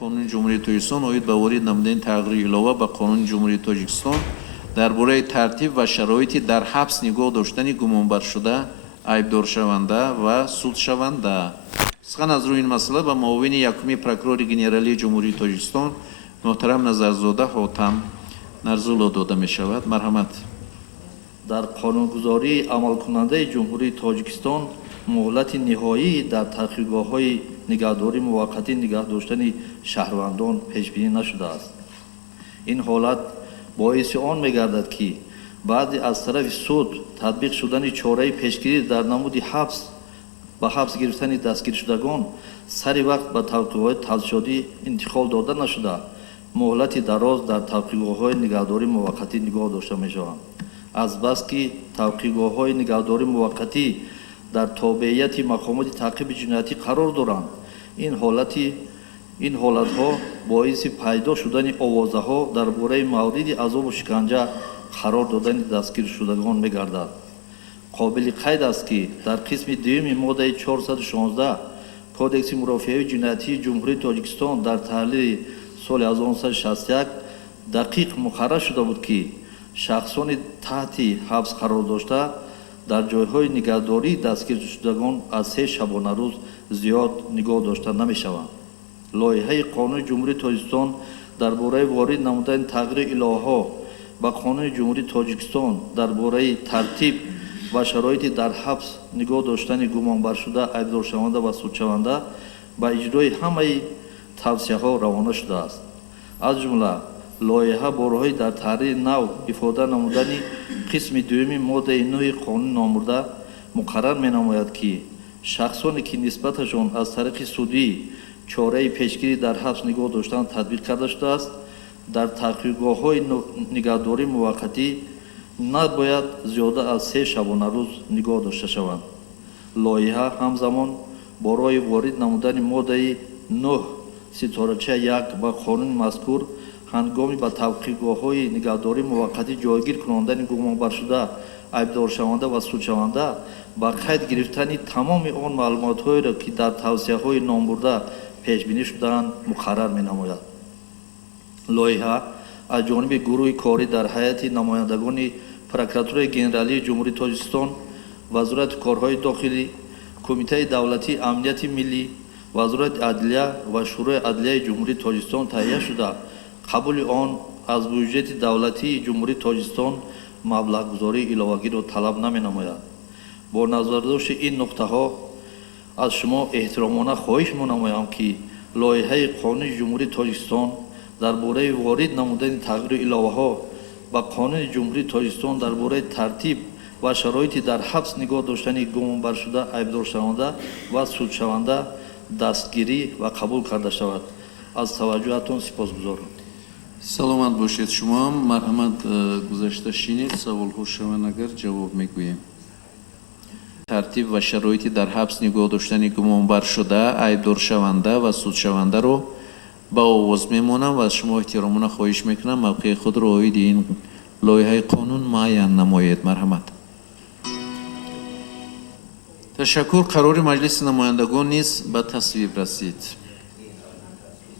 қонуни ҷумҳурии тоҷикистон оид ба ворид намудани тағйири илова ба қонуни ҷумҳурии тоҷикистон дар бораи тартиб ва шароити дар ҳабс нигоҳ доштани гумонбаршуда, айбдоршаванда ва судшаванда. Сухан аз рӯи ин масъала ба муовини якуми прокурори генералии ҷумҳурии тоҷикистон муҳтарам Назарзода Ҳотам нарзулло дода мешавад. Марҳамат. дар қонунгузории амалкунандаи ҷумҳурии тоҷикистон муҳлати ниҳоӣ дар таъқибгоҳҳои нигаҳдории муваққатӣ нигаҳ доштани шаҳрвандон пешбинӣ нашудааст. ин ҳолат боиси он мегардад ки баъди аз тарафи суд татбиқ шудани чораи пешгирӣ дар намуди ба ҳабс гирифтани дастгиршудагон сари вақт ба тавқиғоҳои тавсишотӣ интиқол дода нашуда муҳлати дароз дар тавқиғоҳҳои нигаҳдории муваққатӣ нигоҳ дошта мешаванд. азбаски тавқиғоҳҳои нигаҳдории муваққатӣ дар тобеияти мақомоти таъқиби ҷиноятӣ қарор доранд, ин ҳолатҳо боиси пайдо шудани овозаҳо дар бораи мавриди азобу шиканҷа қарор додани дастгиршудагон мегардад. қобили қайд аст ки дар қисми дуюми моддаи 416 кодекси мурофиаи ҷиноятии ҷумҳурии тоҷикистон дар таҳлили соли 1961 дақиқ муқаррар шуда буд ки шахсони таҳти ҳабс қарор дошта дар ҷойҳои нигаҳдории дастгиршудагон аз 3 шабонарӯз зиёд нигоҳ дошта намешаванд. лоиҳаи қонуни ҷумҳурии тоҷикистон дар бораи ворид намудани тағйири иловаҳо ба қонуни ҷумҳурии тоҷикистон дар бораи тартиб ва шароити дар ҳабс нигоҳ доштани гумонбаршуда, айбдоршаванда ва судшаванда ба иҷрои ҳамаи тавсияҳо равона шудааст. аз ҷумла лоиҳа бо роҳи дар таҳрири нав ифода намудани қисми дуюми моддаи 9 қонуни номурда муқаррар менамояд ки шахсоне ки нисбаташон аз тариқи судӣ чораи пешгирӣ дар ҳабс нигоҳ доштан татбиқ карда шудааст, дар таъқибгоҳҳои нигаҳдории муваққатӣ набояд зиёда аз 3 шабонарӯз нигоҳ дошта шаванд. лоиҳа ҳамзамон бо роҳи ворид намудани моддаи 9(1) ба қонуни мазкур ҳангоми ба тавқиғоҳҳои нигаҳдории муваққатӣ ҷойгир кунандани гумонбаршуда, айбдоршаванда ва судшаванда ба қайд гирифтани тамоми он маълумотҳоеро ки дар тавсияҳои номбурда пешбинӣ шудаанд муқаррар менамояд. лоиҳа аз ҷониби гурӯҳи корӣ дар ҳайати намояндагони прокуратураи генералии ҷумҳурии тоҷикистон, вазорати корҳои дохилӣ, кумитаи давлатии амнияти миллӣ, вазорати адлия ва шӯрои адлияи ҷумҳурии тоҷикистон таҳия шуда қабули он аз бюҷети давлатии ҷумҳурии тоҷикистон маблағгузории иловагиро талаб наменамояд. бо назардошти ин нуқтаҳо аз шумо эҳтиромона хоҳиш менамоям ки лоиҳаи қонуни ҷумҳурии тоҷикистон дар бораи ворид намудани тағйири иловаҳо ба қонуни ҷумҳурии тоҷикистон дар бораи тартиб ва шароити дар ҳабс нигоҳ доштани гумонбаршуда, айбдоршаванда ва судшаванда дастгирӣ ва қабул карда шавад. аз таваҷҷӯҳатон сипосгузорам. саломат бошед шумо. Марҳамат, гузашта шинид, саволҳо шаванд агар ҷавоб мегӯем. тартиб ва шароити дар ҳабс нигоҳ доштани гумонбаршуда, айбдоршаванда ва судшавандаро ба овоз мемонам ва аз шумо эҳтиромона хоҳиш мекунам мавқеи худро оиди ин лоиҳаи қонун муайян намоед. марҳамат. ташаккур. қарори маҷлиси намояндагон низ ба тасвиб расид.